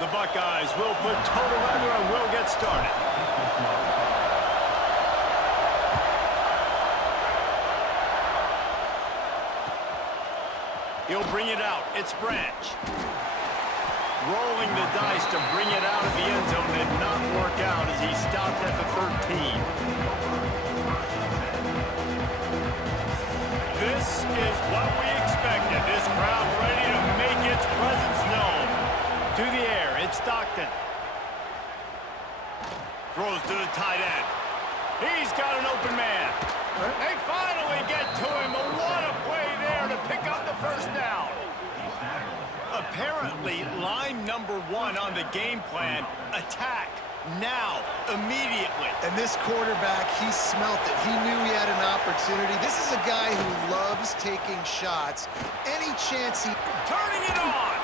The Buckeyes will put total under and will get started. He'll bring it out. It's Branch. Rolling the dice to bring it out of the end zone did not work out as he stopped at the 13. This is what we expected. This crowd ready to make its presence known. To the air, it's Stockton. Throws to the tight end. He's got an open man. They finally get to him. But what a play there to pick up the first down. Apparently, line number 1 on the game plan, attack. Now, immediately. And this quarterback, he smelt it. He knew he had an opportunity. This is a guy who loves taking shots. Any chance he... Turning it on!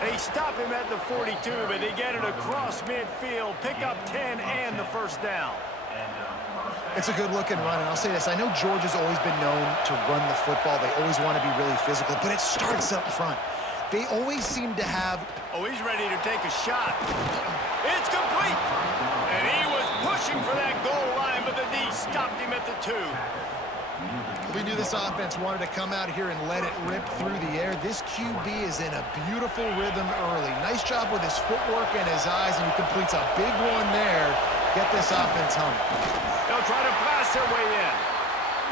They stop him at the 42, but they get it across midfield, pick up 10 and the first down. It's a good-looking run, and I'll say this. I know Georgia's always been known to run the football. They always want to be really physical, but it starts up front. They always seem to have... Oh, he's ready to take a shot. It's complete! And he was pushing for that goal line, but the D stopped him at the 2. We knew this offense wanted to come out here and let it rip through the air. This QB is in a beautiful rhythm early. Nice job with his footwork and his eyes, and he completes a big one there. Get this offense humming. They'll try to pass their way in.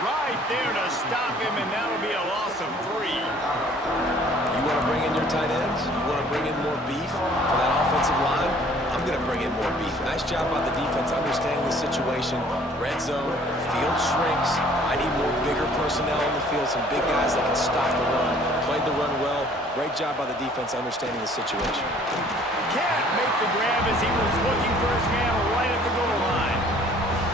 Right there to stop him, and that'll be a loss of 3. You want to bring in your tight ends? You want to bring in more beef for that offensive line? I'm going to bring in more beef. Nice job by the defense understanding the situation. Red zone, field shrinks. I need more bigger personnel on the field, some big guys that can stop the run. Played the run well. Great job by the defense understanding the situation. Can't make the grab as he was looking for his man right at the goal line.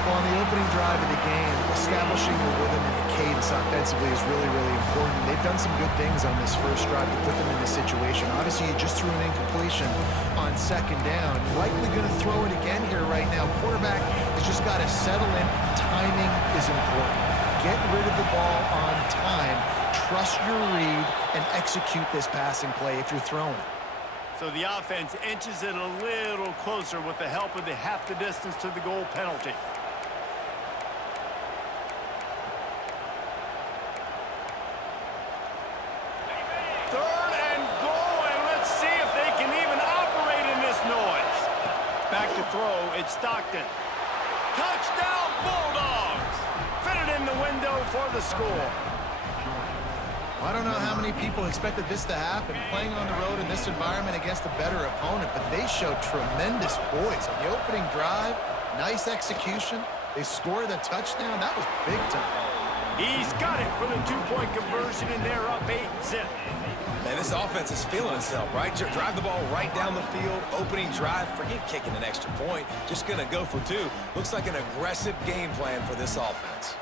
Well, on the opening drive of the game, establishing a rhythm and a cadence offensively is really, really important. They've done some good things on this first drive to put them in this situation. Obviously, you just threw an incompletion on second down. You're likely going to throw it again here right now. Quarterback has just got to settle in. Timing is important. Get rid of the ball on time. Trust your read and execute this passing play if you're throwing it. So the offense inches it a little closer with the help of the half the distance to the goal penalty. Third and goal, and let's see if they can even operate in this noise. Back to throw, it's Stockton. Touchdown, Bulldogs! Fitted in the window for the score. I don't know how many people expected this to happen, playing on the road in this environment against a better opponent, but they showed tremendous poise on the opening drive. Nice execution. They scored a touchdown. That was big time. He's got it for the 2-point conversion, and they're up 8-zip. Man, this offense is feeling itself, right? Drive the ball right down the field. Opening drive, forget kicking an extra point. Just going to go for 2. Looks like an aggressive game plan for this offense.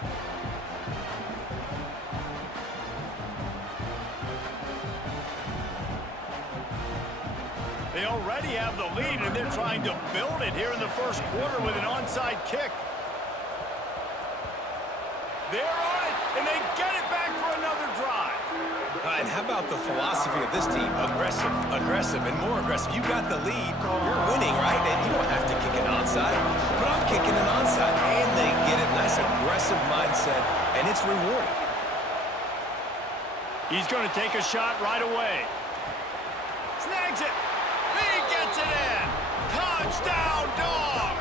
They already have the lead, and they're trying to build it here in the first quarter with an onside kick. They're on it, and they get it back for another drive. And how about the philosophy of this team? Aggressive, aggressive, and more aggressive. You got the lead. You're winning, right? And you don't have to kick an onside. But I'm kicking an onside, and they get it. Nice aggressive mindset, and it's rewarding. He's going to take a shot right away. Snags it. He gets it in. Touchdown, Dogs!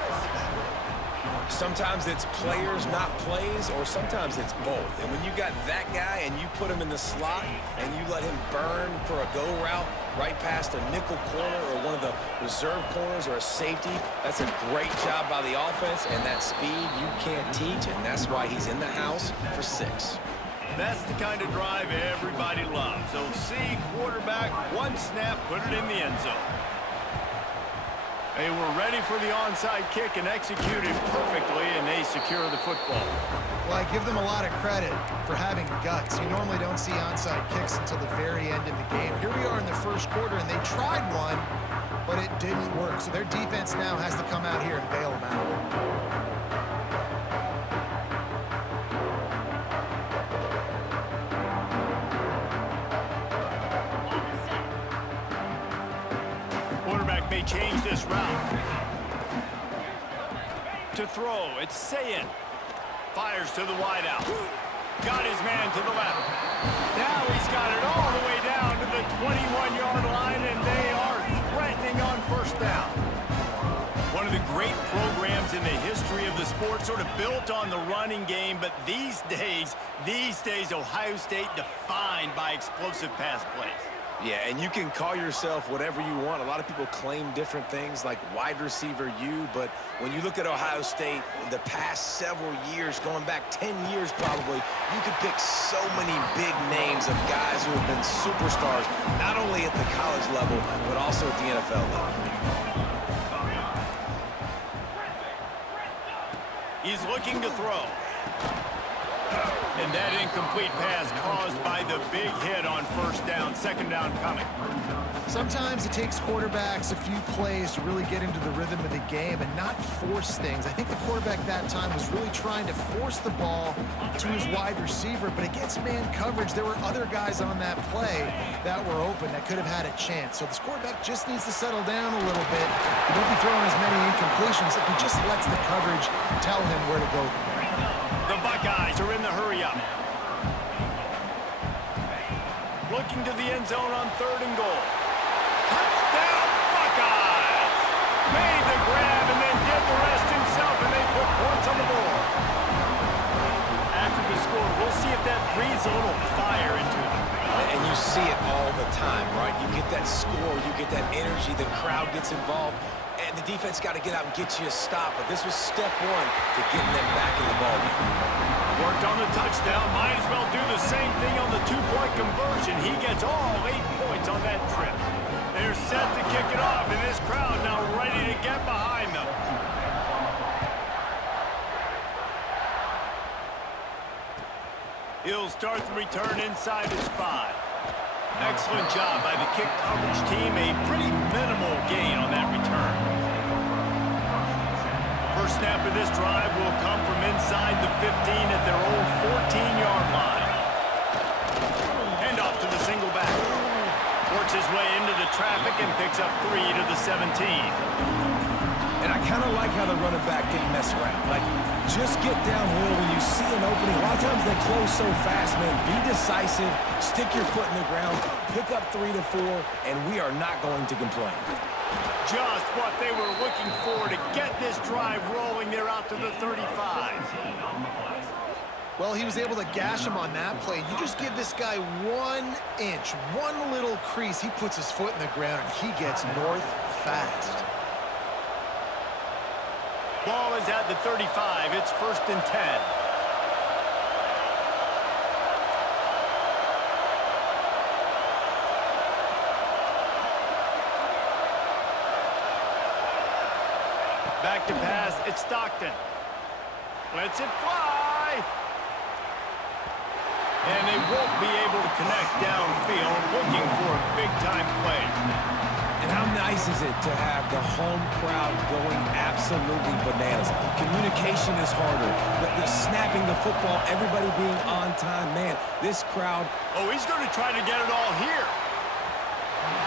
Sometimes it's players, not plays, or sometimes it's both. And when you got that guy and you put him in the slot and you let him burn for a go route right past a nickel corner or one of the reserve corners or a safety, that's a great job by the offense, and that speed you can't teach, and that's why he's in the house for 6. That's the kind of drive everybody loves. So see quarterback, one snap, put it in the end zone. They were ready for the onside kick and executed perfectly, and they secure the football. Well, I give them a lot of credit for having guts. You normally don't see onside kicks until the very end of the game. Here we are in the first quarter, and they tried one, but it didn't work. So their defense now has to come out here and bail them out. route. To throw, it's Sayin. Fires to the wideout. Got his man to the left. Now he's got it all the way down to the 21-yard line, and they are threatening on first down. One of the great programs in the history of the sport, sort of built on the running game, but these days, Ohio State defined by explosive pass plays. Yeah, and you can call yourself whatever you want. A lot of people claim different things like wide receiver U, but when you look at Ohio State, the past several years, going back 10 years probably, you could pick so many big names of guys who have been superstars, not only at the college level, but also at the NFL level. He's looking to throw. And that incomplete pass caused by the big hit on first down. Second down coming. Sometimes it takes quarterbacks a few plays to really get into the rhythm of the game and not force things. I think the quarterback that time was really trying to force the ball to his wide receiver, but against man coverage, there were other guys on that play that were open that could have had a chance. So this quarterback just needs to settle down a little bit. He won't be throwing as many incompletions if he just lets the coverage tell him where to go. The Buckeyes are in the hurry-up. Looking to the end zone on 3rd and goal. Touchdown, Buckeyes! Made the grab and then did the rest himself, and they put points on the board. After the score, we'll see if that breathes a little fire into them. And you see it all the time, right? You get that score, you get that energy, the crowd gets involved, and the defense got to get out and get you a stop. But this was step one to getting them back in the ballgame. Worked on the touchdown. Might as well do the same thing on the two-point conversion. He gets all 8 points on that trip. They're set to kick it off, and this crowd now ready to get behind them. He'll start the return inside his 5. Excellent job by the kick coverage team. A pretty minimal gain on that return. First snap of this drive will come from inside the 15 at their own 14-yard line. Handoff to the single back. Works his way into the traffic and picks up 3 to the 17. And I kind of like how the running back didn't mess around. Like, just get downhill when you see an opening. A lot of times they close so fast, man. Be decisive, stick your foot in the ground, pick up 3 to 4, and we are not going to complain. Just what they were looking for to get this drive rolling. They're out to the 35. Well, he was able to gash him on that play. You just give this guy 1 inch, one little crease, he puts his foot in the ground, and he gets north fast. Ball is at the 35. It's 1st and 10. Back to pass. It's Stockton. Lets it fly. And they won't be able to connect downfield, looking for a big-time play. And how nice is it to have the home crowd going absolutely bananas? Communication is harder, but the snapping the football, everybody being on time, man, this crowd. Oh, he's going to try to get it all here.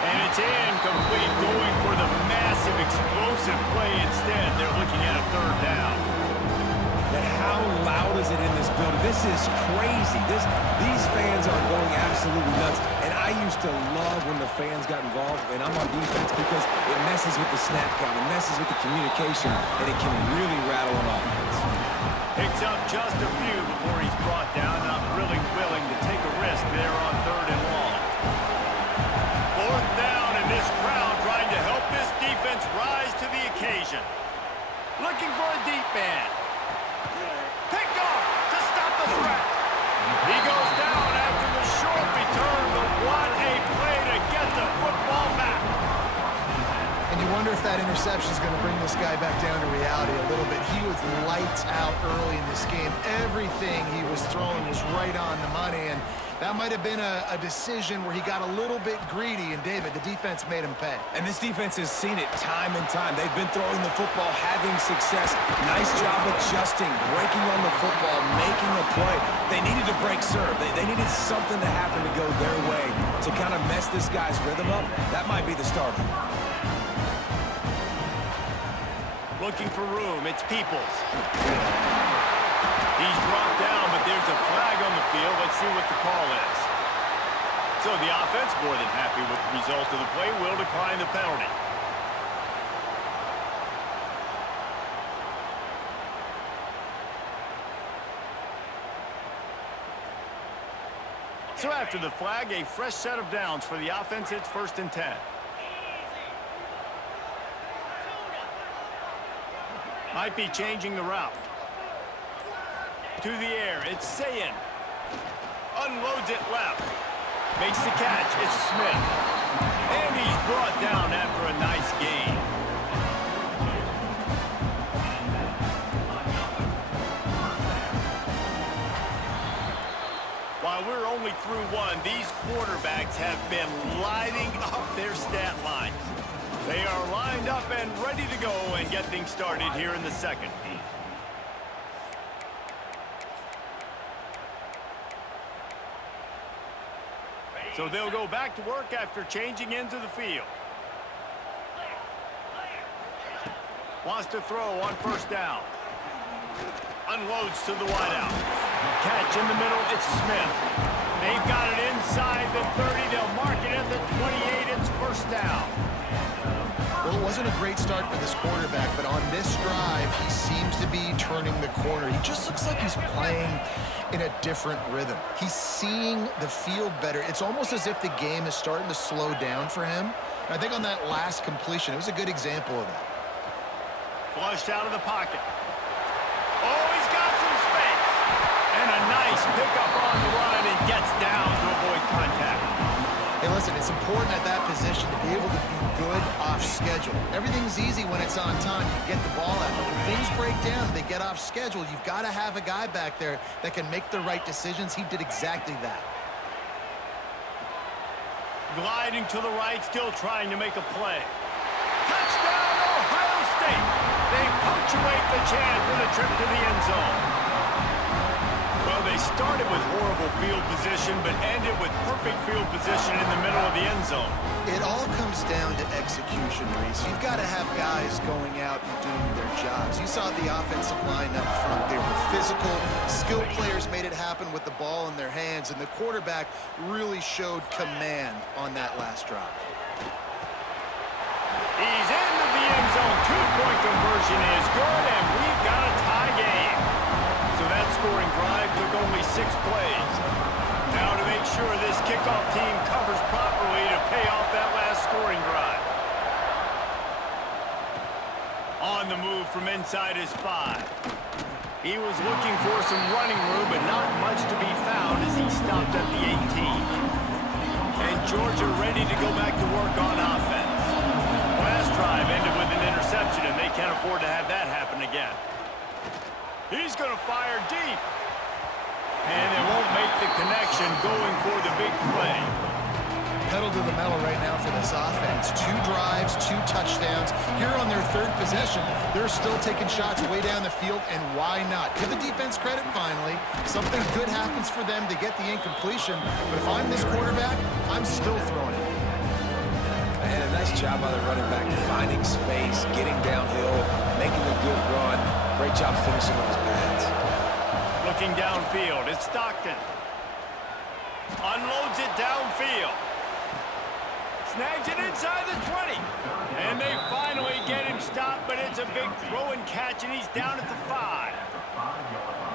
And it's incomplete, going for the massive explosive play instead. They're looking at a 3rd down. But how loud is it in this building? This is crazy. These fans are going absolutely nuts. And I used to love when the fans got involved, and I'm on defense because it messes with the snap count, it messes with the communication, and it can really rattle an offense. Picks up just a few before he's brought down. Not really willing to take a risk there on 3rd and long. 4th down, and this crowd trying to help this defense rise to the occasion. Looking for a deep man. Picked off to stop the threat. He goes down after the short return, but what a play to get the football back. And you wonder if that interception is going to bring this guy back down to reality a little bit. He was lights out early in this game. Everything he was throwing was right on the money, and that might have been a decision where he got a little bit greedy, and David, the defense made him pay. And this defense has seen it time and time. They've been throwing the football, having success. Nice job adjusting, breaking on the football, making a play. They needed to break serve. They needed something to happen to go their way to kind of mess this guy's rhythm up. That might be the start. Looking for room. It's Peoples. He's brought down, but there's a flag on the field. Let's see what the call is. So the offense, more than happy with the result of the play, will decline the penalty. So after the flag, a fresh set of downs for the offense. It's 1st and 10. Might be changing the route. To the air, it's Sayin. Unloads it left. Makes the catch, it's Smith. And he's brought down after a nice gain. While we're only through one, these quarterbacks have been lighting up their stat lines. They are lined up and ready to go and get things started here in the second. So they'll go back to work after changing into the field. Wants to throw on 1st down. Unloads to the wideout. Catch in the middle, it's Smith. They've got it inside the 30. They'll mark it at the 28. It's 1st down. Well, it wasn't a great start for this quarterback, but on this drive, he seems to be turning the corner. He just looks like he's playing in a different rhythm. He's seeing the field better. It's almost as if the game is starting to slow down for him. And I think on that last completion, it was a good example of that. Flushed out of the pocket. Oh, he's got some space. And a nice pickup on the run and gets down to avoid contact. Hey, listen, it's important at that position to be able to be good off schedule. Everything's easy when it's on time. You get the ball out. But when things break down, they get off schedule. You've got to have a guy back there that can make the right decisions. He did exactly that. Gliding to the right, still trying to make a play. Touchdown, Ohio State! They punctuate the chance with a trip to the end zone. Well, they started with horrible field position, but ended with perfect field position in the middle of the end zone. It all comes down to execution, Reese. You've got to have guys going out and doing their jobs. You saw the offensive line up front. They were physical. Skilled players made it happen with the ball in their hands, and the quarterback really showed command on that last drive. He's into the end zone. 2-point conversion is good, and we've got a tie game. So that scoring drive took only 6 plays. Now to make sure this kickoff team covers properly to pay off that last scoring drive. On the move from inside his 5. He was looking for some running room, but not much to be found as he stopped at the 18. And Georgia ready to go back to work on offense. Last drive ended with an interception, and they can't afford to have that happen again. He's going to fire deep. And they won't make the connection going for the big play. Pedal to the metal right now for this offense. 2 drives, 2 touchdowns. Here on their 3rd possession, they're still taking shots way down the field, and why not? Give the defense credit finally. Something good happens for them to get the incompletion, but if I'm this quarterback, I'm still throwing it. And a nice job by the running back, finding space, getting downhill, making a good run. Great job finishing with his pads. Looking downfield, it's Stockton. Unloads it downfield. Snags it inside the 20. And they finally get him stopped, but it's a big throw and catch, and he's down at the 5.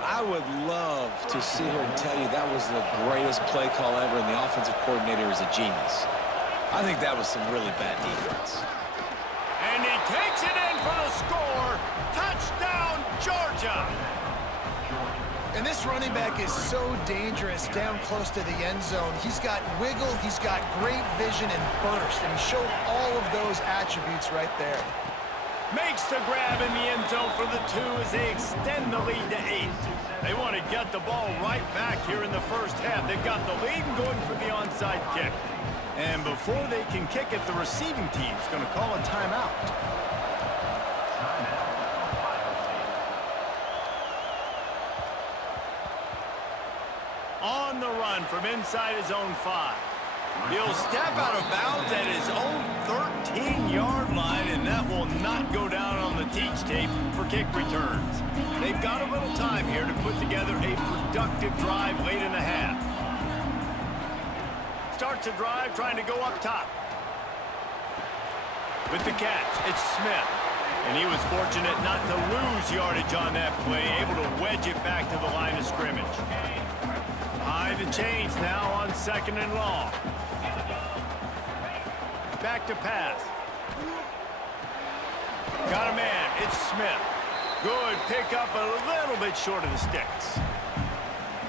I would love to sit here and tell you that was the greatest play call ever, and the offensive coordinator is a genius. I think that was some really bad defense. And he takes it in for the score. Touchdown, Georgia. And this running back is so dangerous down close to the end zone. He's got wiggle, he's got great vision and burst, and he showed all of those attributes right there. Makes the grab in the end zone for the 2 as they extend the lead to 8. They want to get the ball right back here in the first half. They've got the lead and going for the onside kick. And before they can kick it, the receiving team's going to call a timeout. On the run from inside his own 5. He'll step out of bounds at his own 13-yard line, and that will not go down on the teach tape for kick returns. They've got a little time here to put together a productive drive late in the half. Starts a drive trying to go up top. With the catch, it's Smith. And he was fortunate not to lose yardage on that play, able to wedge it back to the line of scrimmage. High the chains now on 2nd and long. Back to pass. Got a man. It's Smith. Good pickup, a little bit short of the sticks.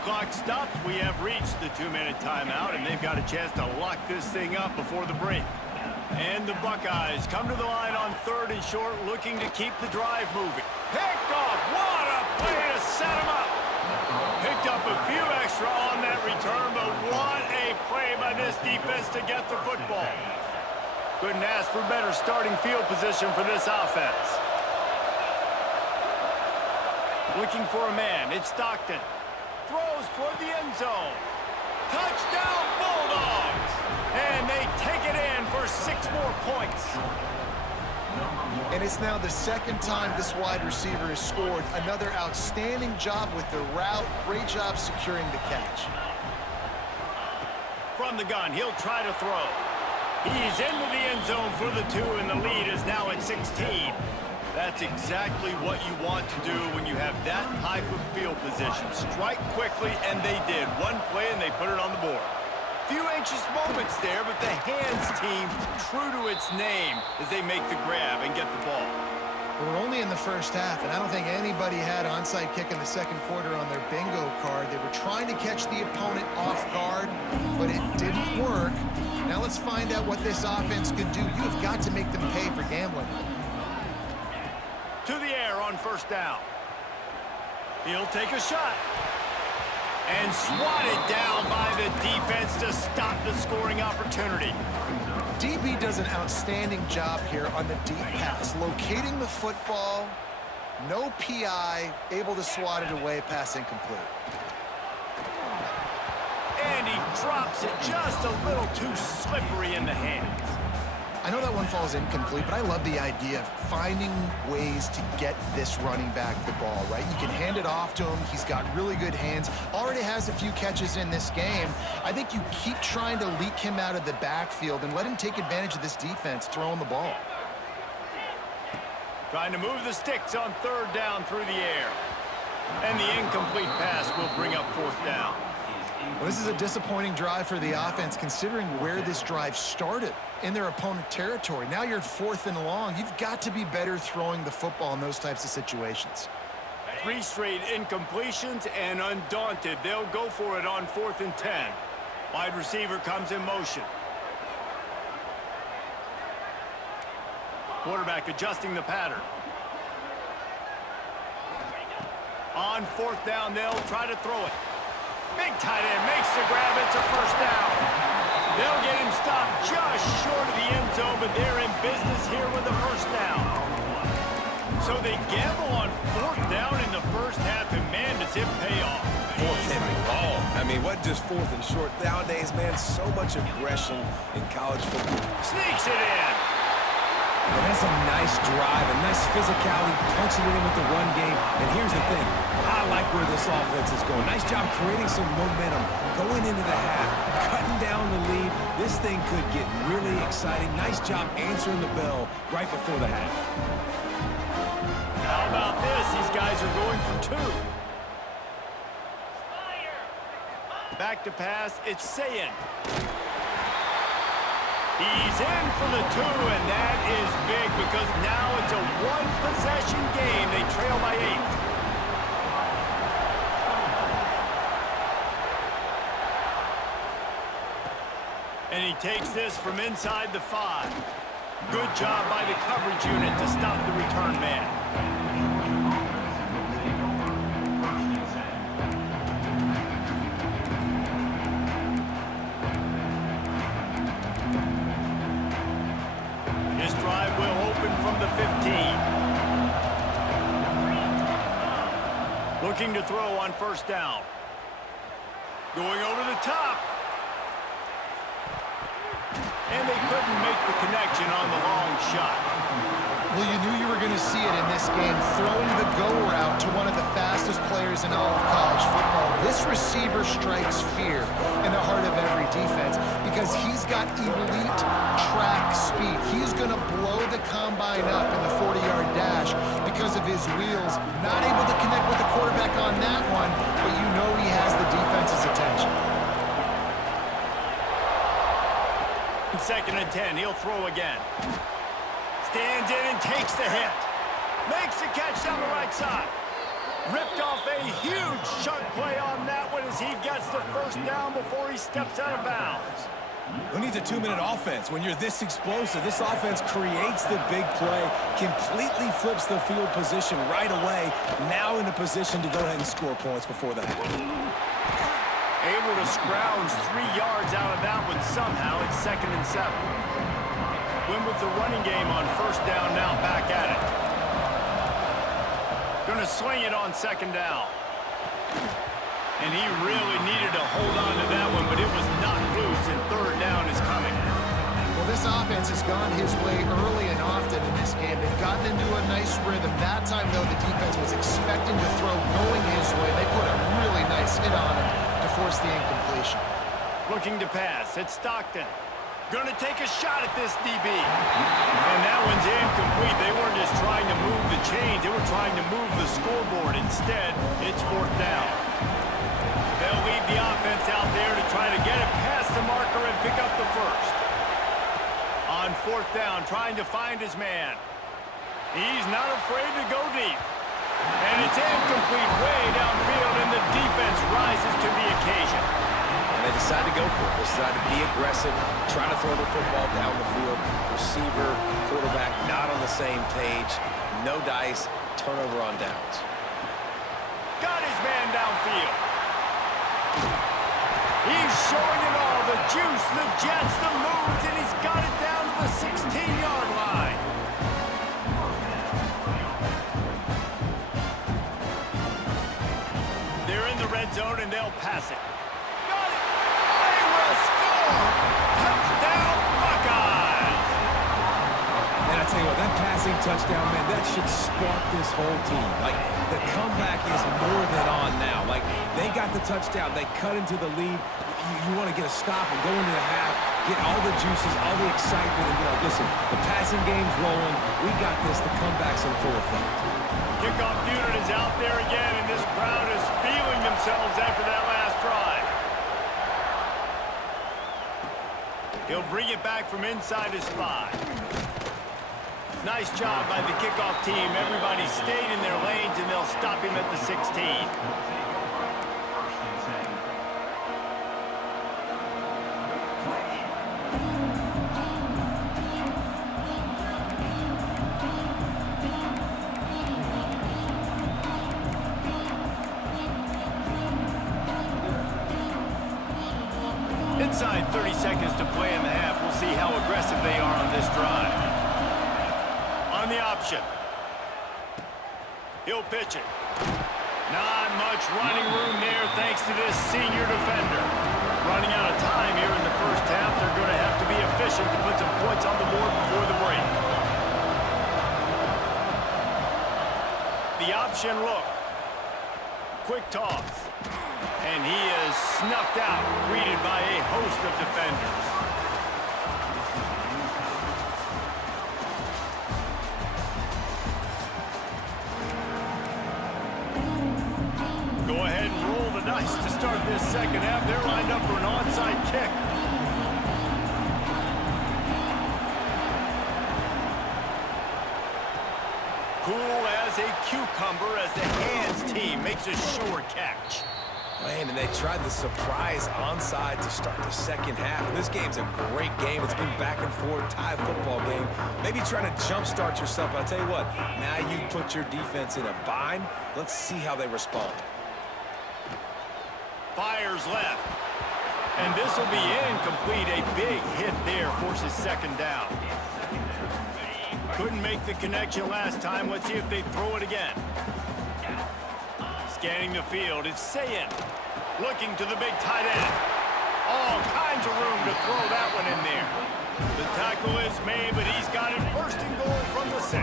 Clock stops. We have reached the 2-minute timeout, and they've got a chance to lock this thing up before the break. And the Buckeyes come to the line on 3rd and short, looking to keep the drive moving. Picked off. What a play to set him up. Picked up a few extra on that return, but what a play by this defense to get the football. Couldn't ask for better starting field position for this offense. Looking for a man. It's Stockton. Throws toward the end zone. Touchdown, Bulldogs! And they take it in for 6 more points. And it's now the 2nd time this wide receiver has scored. Another outstanding job with the route. Great job securing the catch. From the gun, he'll try to throw. He's into the end zone for the 2, and the lead is now at 16. That's exactly what you want to do when you have that type of field position. Strike quickly, and they did. One play, and they put it on the board. Few anxious moments there, but the hands team true to its name as they make the grab and get the ball. We're only in the first half, and I don't think anybody had onside kick in the 2nd quarter on their bingo card. They were trying to catch the opponent off guard, but it didn't work. Now let's find out what this offense could do. You have got to make them pay for gambling. To the air on 1st down. He'll take a shot. And swatted down by the defense to stop the scoring opportunity. DB does an outstanding job here on the deep pass, locating the football, no PI, able to swat it away, pass incomplete. And he drops it just a little too slippery in the hands. I know that one falls incomplete, but I love the idea of finding ways to get this running back the ball, right? You can hand it off to him. He's got really good hands. Already has a few catches in this game. I think you keep trying to leak him out of the backfield and let him take advantage of this defense throwing the ball. Trying to move the sticks on 3rd down through the air. And the incomplete pass will bring up 4th down. Well, this is a disappointing drive for the offense, considering where this drive started in their opponent territory. Now you're at 4th and long. You've got to be better throwing the football in those types of situations. 3 straight incompletions, and undaunted, they'll go for it on 4th and 10. Wide receiver comes in motion. Quarterback adjusting the pattern. On 4th down, they'll try to throw it. Big tight end makes the grab. It's a 1st down. They'll get him stopped just short of the end zone, but they're in business here with a 1st down. So they gamble on 4th down in the first half, and man, does it pay off. 4th and long. I mean, what just 4th and short? Nowadays, man, so much aggression in college football. Sneaks it in. Well, that's a nice drive, a nice physicality, punching it in with the run game. And here's the thing. I like where this offense is going. Nice job creating some momentum, going into the half, cutting down the lead. This thing could get really exciting. Nice job answering the bell right before the half. How about this? These guys are going for 2. Back to pass. It's Sayin. He's in for the 2, and that is big because now it's a 1-possession game. They trail by 8. And he takes this from inside the 5. Good job by the coverage unit to stop the return man. This drive will open from the 15. Looking to throw on 1st down. Going over the top. and they couldn't make the connection on the long shot. Well, you knew you were going to see it in this game, throwing the go route to one of the fastest players in all of college football. This receiver strikes fear in the heart of every defense because he's got elite track speed. He's going to blow the combine up in the 40-yard dash because of his wheels. Not able to connect with the quarterback on that one, but you know he has the defense's attention. 2nd and 10, he'll throw again. Stands in and takes the hit. Makes the catch down the right side. Ripped off a huge chunk play on that one as he gets the first down before he steps out of bounds. Who needs a 2-minute offense? When you're this explosive, this offense creates the big play, completely flips the field position right away, now in a position to go ahead and score points before the half. Able to scrounge 3 yards out of that one somehow. It's 2nd and 7. Win with the running game on 1st down, now back at it. Gonna swing it on 2nd down. And he really needed to hold on to that one, but it was not loose, and 3rd down is coming. Well, this offense has gone his way early and often in this game. They've gotten into a nice rhythm. That time, though, the defense was expecting to throw going his way. They put a really nice hit on him to force the incompletion. Looking to pass. It's Stockton. Gonna take a shot at this DB. And that one's incomplete. They weren't just trying to move the chains. They were trying to move the scoreboard. Instead, it's 4th down. They'll leave the offense out there to try to get it past the marker and pick up the first. On 4th down, trying to find his man. He's not afraid to go deep. And it's incomplete way downfield, and the defense rises to the occasion. And they decide to go for it. They decide to be aggressive, trying to throw the football down the field. Receiver, quarterback, not on the same page. No dice, turnover on downs. Got his man downfield. He's showing it all. The juice, the jets, the moves, and he's got it down to the 16-yard line. They're in the red zone, and they'll pass it. Got it! They will score! Touchdown, Buckeyes! Man, I tell you what, that passing touchdown, man, that should spark this whole team. Like, the comeback is more than on now. Like, they got the touchdown. They cut into the lead. You want to get a stop and go into the half, get all the juices, all the excitement, and be like, listen, the passing game's rolling. We got this. The comeback's in full effect. Kickoff unit is out there again, and this crowd is feeling themselves after that last drive. He'll bring it back from inside his 5. Nice job by the kickoff team. Everybody stayed in their lanes, and they'll stop him at the 16. Inside 30 seconds to play in the half. We'll see how aggressive they are on this drive. On the option. He'll pitch it. Not much running room there thanks to this senior defender. Running out of time here in the first half. They're going to have to be efficient to put some points on the board before the break. The option look. Quick toss. And he is snuffed out, greeted by a host of defenders. Go ahead and roll the dice to start this second half. They're lined up for an onside kick. Cool as a cucumber as the hands team makes a sure catch. Man, and they tried the surprise onside to start the second half. And this game's a great game. It's been back and forth, tie football game. Maybe trying to jumpstart yourself. But I'll tell you what, now you put your defense in a bind. Let's see how they respond. Fires left. And this will be incomplete. A big hit there forces 2nd down. Couldn't make the connection last time. Let's see if they throw it again. Scanning the field, it's Sayin. Looking to the big tight end. All kinds of room to throw that one in there. The tackle is made, but he's got it first and goal from the 6.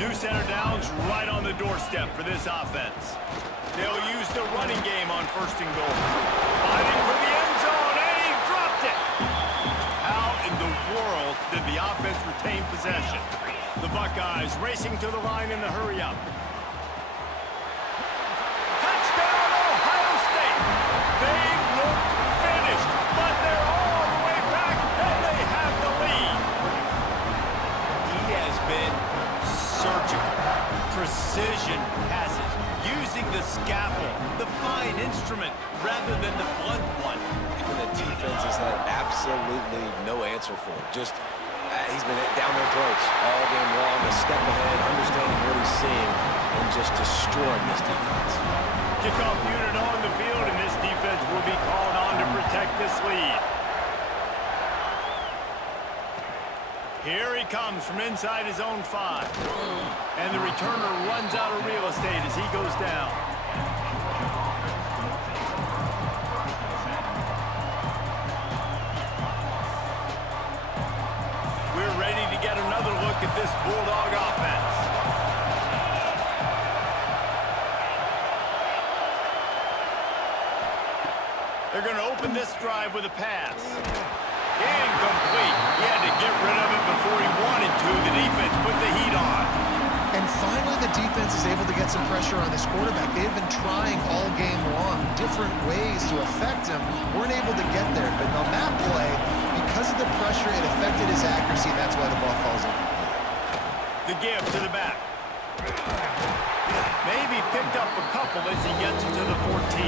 New center downs right on the doorstep for this offense. They'll use the running game on first and goal. Fighting for the end zone, and he dropped it. How in the world did the offense retain possession? The Buckeyes racing to the line in the hurry-up. Touchdown, Ohio State. They look finished, but they're all the way back, and they have the lead. He has been surgical. Precision passes, using the scalpel, the fine instrument, rather than the blunt one. And the defense has had absolutely no answer for it. Just, he's been down their throats all game long, a step ahead, understanding what he's seeing, and just destroying this defense. Kickoff unit on the field, and this defense will be called on to protect this lead. Here he comes from inside his own 5. And the returner runs out of real estate as he goes down. We're ready to get another look at this Bulldog offense. They're going to open this drive with a pass. Incomplete. He had to get rid of it before he wanted to. The defense put the heat on. And finally, the defense is able to get some pressure on this quarterback. They've been trying all game long, different ways to affect him. Weren't able to get there. But on that play, because of the pressure, it affected his accuracy. That's why the ball falls in. The give to the back. Maybe picked up a couple as he gets it to the 14.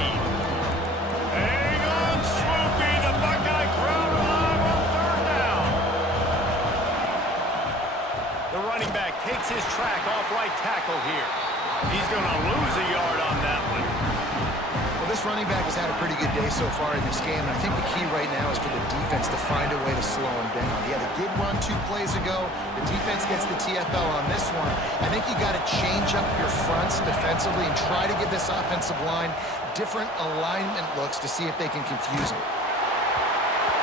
Hang on, Swoopy. The Buckeye crowd alive on third down. The running back takes his track off right tackle here. He's going to lose a yard on that one. Well, this running back has had a pretty good day so far in this game, and I think the key right now is for the defense to find a way to slow him down. He had a good run 2 plays ago. The defense gets the TFL on this one. I think you got to change up your fronts defensively and try to give this offensive line different alignment looks to see if they can confuse him.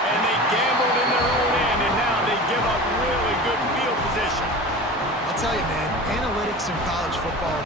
And they gambled in their own end, and now they give up really good field position. I'll tell you, man, analytics in college football